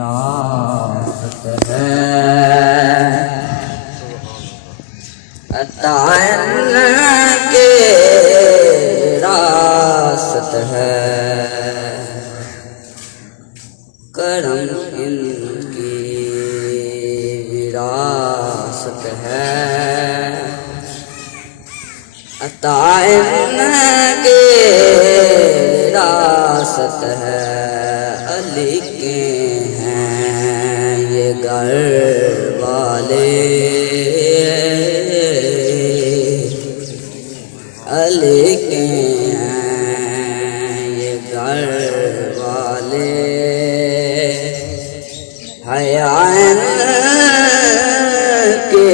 विरासत है। अतान के विरासत है, करम इनकी विरासत है। अतान के विरासत है, अली के हैं ये घर वाले, अली के हैं ये घर वाले। हयान के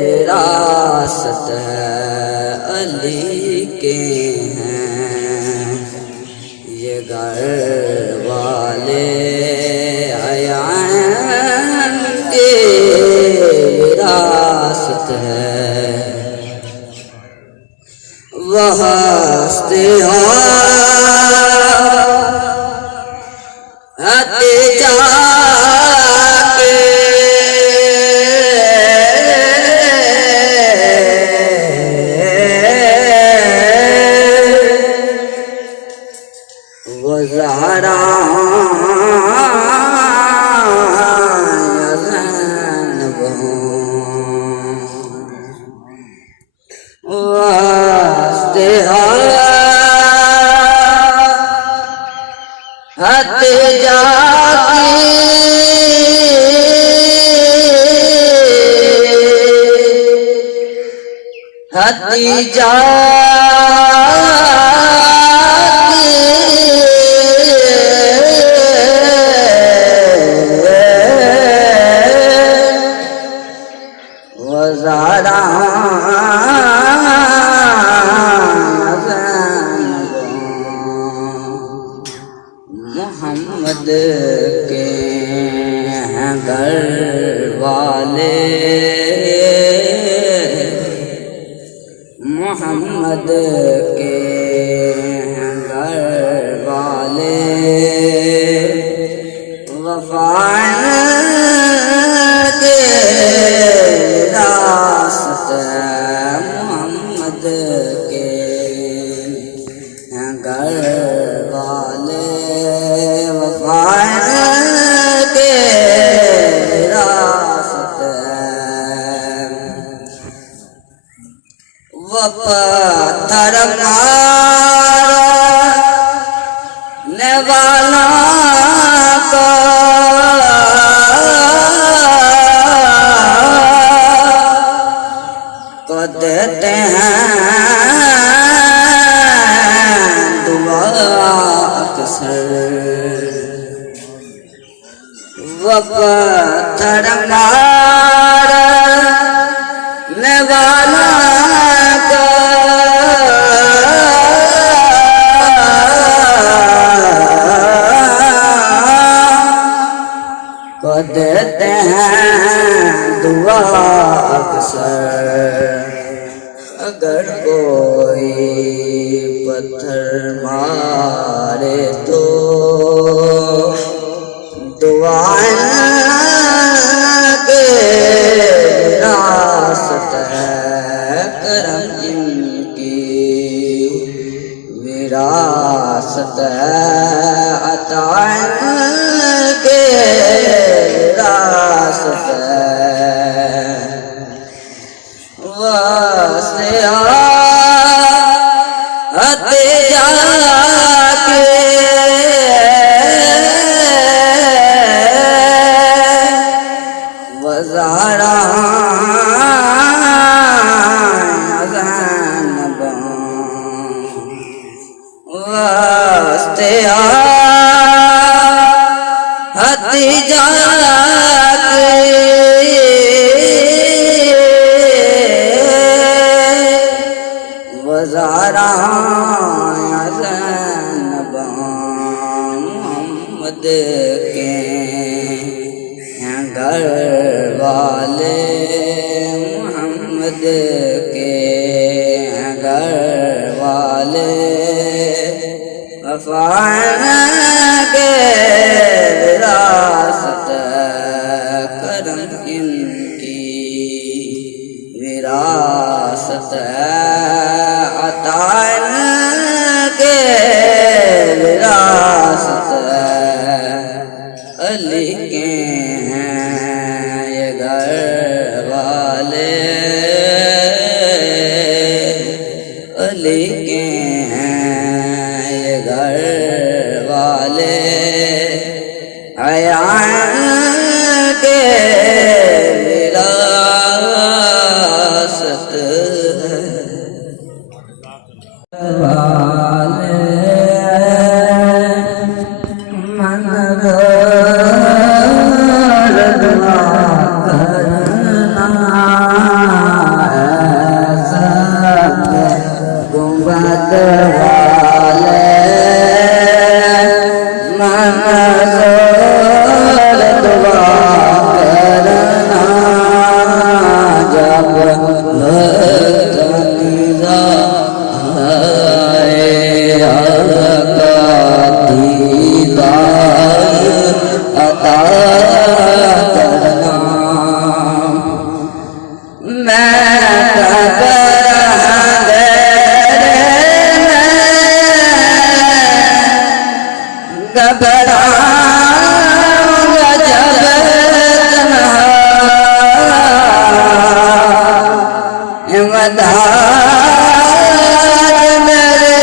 विरासत है, अली के हैं ये घर वाले। हयान के विरासत है, वह हस्ते आते जाके वो ज़हरा ज़ैनब वास्ते आते जाके हती जाके वज़ारा मोहम्मद के हैं घर वाले, मोहम्मद के हैं घर वाले। वफा के विरासत है, मोहम्मद के हैं घर वाले। वफा के विरासत है, वो पत्थर मारने वाला को देते हैं दुआ अक्सर। वो पत्थर मारने वाला को देते हैं दुआ अक्सर। अगर कोई पत्थर मारे तो दुआ के विरासत है, करम जिनकी विरासत है। अतान के विरासत है, वास्ते आते जाके वज़ारा ज़ैनब वास्ते आते जाके वज़ारा ज़ैनब मोहम्मद के हैं घर वाले, मोहम्मद के हैं घर वाले। वफ़ा के अली के हैं ये घर वाले, अली के हैं ये घर वाले, आयान के विरासत वाले मन रदवा करना ऐसा गुंबद वाले मन रदवा करना जब घबराऊंगा जब तन्हा इमदाद मेरे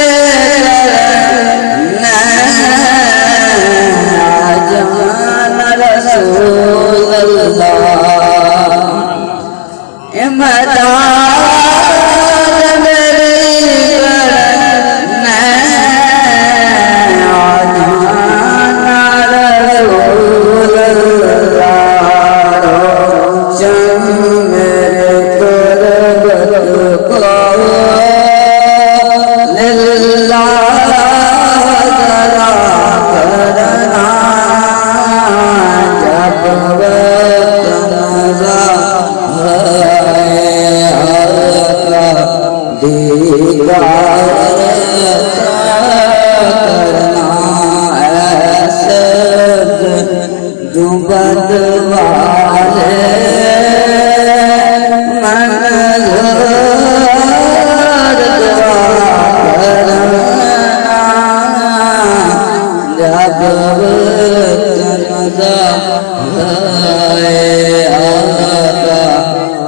जमान रसूल अल्लाह इमदाद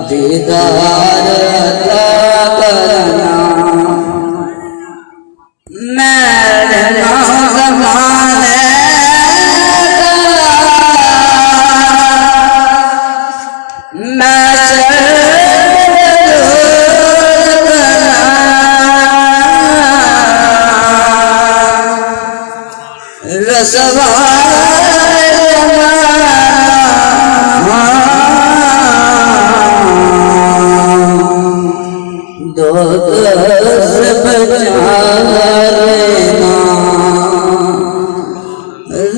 दीदार करना मेरे ज़माने रसवा दो से बचा लेना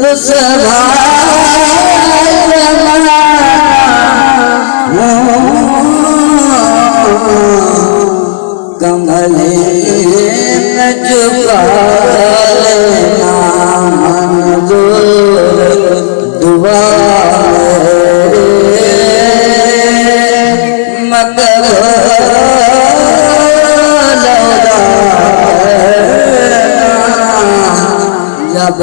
रसवा कमले में झुका लेना मंजूर दुआ जब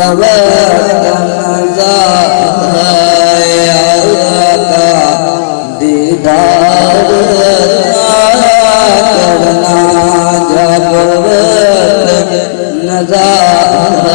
दीदार करना जब नज़ार